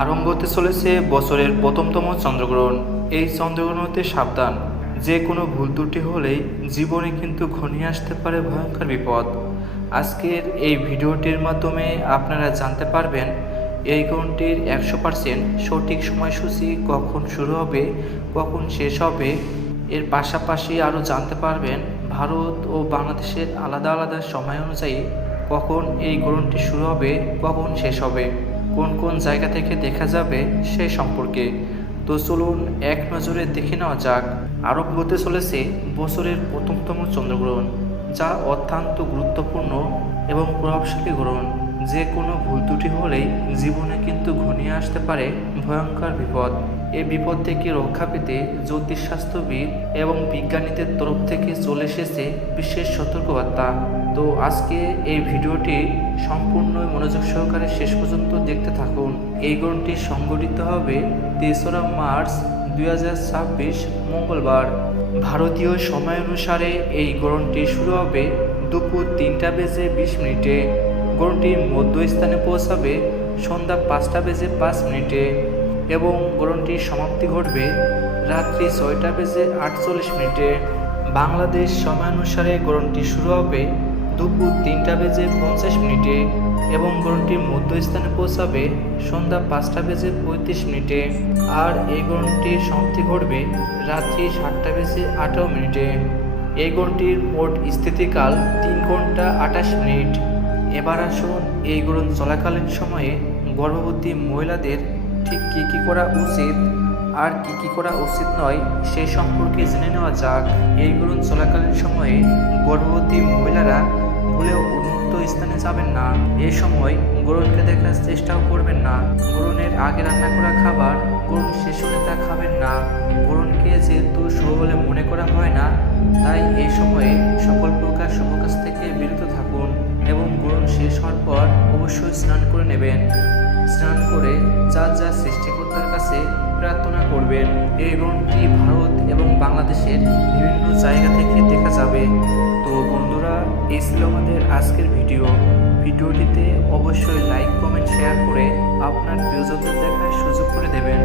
আরম্ভ হতে চলেছে বছরের প্রথমতম চন্দ্রগ্রহণ। এই চন্দ্রগ্রহণ হতে সাবধান, যে কোনো ভুল ত্রুটি হলেই জীবনে কিন্তু ঘনিয়ে আসতে পারে ভয়ঙ্কর বিপদ। আজকের এই ভিডিওটির মাধ্যমে আপনারা জানতে পারবেন এই গ্রহণটির 100% সঠিক সময়সূচি, কখন শুরু হবে, কখন শেষ হবে। এর পাশাপাশি আরও জানতে পারবেন ভারত ও বাংলাদেশের আলাদা আলাদা সময় অনুযায়ী কখন এই গ্রহণটি শুরু হবে, কখন শেষ হবে, কোন কোন জায়গা থেকে দেখা যাবে সেই সম্পর্কে। তো চলুন এক নজরে দেখে নেওয়া যাক। আরম্ভ হতে চলেছে বছরের প্রথমতম চন্দ্রগ্রহণ, যা অত্যন্ত গুরুত্বপূর্ণ এবং প্রভাবশালী গ্রহণ। যে কোনো ভুল ত্রুটি হলেই জীবনে কিন্তু ঘনিয়ে আসতে পারে ভয়ঙ্কর বিপদ। এই বিপদ থেকে রক্ষা পেতে জ্যোতিষশাস্ত্রবিদ এবং বিজ্ঞানীদের তরফ থেকে চলে এসেছে বিশেষ সতর্কবার্তা। তো আজকে এই ভিডিওটি সম্পূর্ণ মনোযোগ সহকারে শেষ পর্যন্ত দেখতে থাকুন। এই গ্রহণটি সংঘটিত হবে 3রা মার্চ 2026 মঙ্গলবার। ভারতীয় সময় অনুসারে এই গ্রহণটি শুরু হবে দুপুর 3টা বেজে 20 মিনিটে। গ্রহণটি মধ্যস্থানে পৌঁছাবে সন্ধ্যা 5টা বেজে 5 মিনিটে এবং গ্রহণটির সমাপ্তি ঘটবে রাত্রি 6টা বেজে 48 মিনিটে। বাংলাদেশ সময়ানুসারে গ্রহণটি শুরু হবে দুপুর 3টা বেজে 50 মিনিটে এবং গ্রহণটির মধ্যস্থানে পৌঁছাবে সন্ধ্যা 5টা বেজে 35 মিনিটে। আর এই গ্রহণটির সমাপ্তি ঘটবে রাত্রি 7টা বেজে 18 মিনিটে। এই গ্রহণটির মোট স্থিতিকাল 3 ঘন্টা 28 মিনিট। এবার আসুন এই গ্রহণ চলাকালীন সময়ে গর্ভবতী মহিলাদের ঠিক কী কী করা উচিত আর কি কি করা উচিত নয় সেই সম্পর্কে জেনে নেওয়া যাক। এই গ্রহণ চলাকালীন সময়ে গর্ভবতী মহিলারা ভুলেও উন্মুক্ত স্থানে যাবেন না। এই সময় গ্রহণকে দেখার চেষ্টাও করবেন না। গ্রহণের আগে রান্না করা খাবার গ্রহণ শেষ হলে তা খাবেন না। গ্রহণকে যেহেতু শুভ বলে মনে করা হয় না, তাই এই সময়ে সকল প্রকার শুভ কাজ থেকে বিরত থাকুন এবং গ্রহণ শেষ হওয়ার পর অবশ্যই স্নান করে নেবেন। স্নান করে যার যা সৃষ্টিকর্তার কাছে প্রার্থনা করবেন। এই গ্রহণটি ভারত এবং বাংলাদেশের বিভিন্ন জায়গা থেকে দেখা যাবে। তো বন্ধুরা, এই ছিল আমাদের আজকের ভিডিওটিতে অবশ্যই লাইক, কমেন্ট, শেয়ার করে আপনার প্রিয়জনদের দেখার সুযোগ করে দেবেন।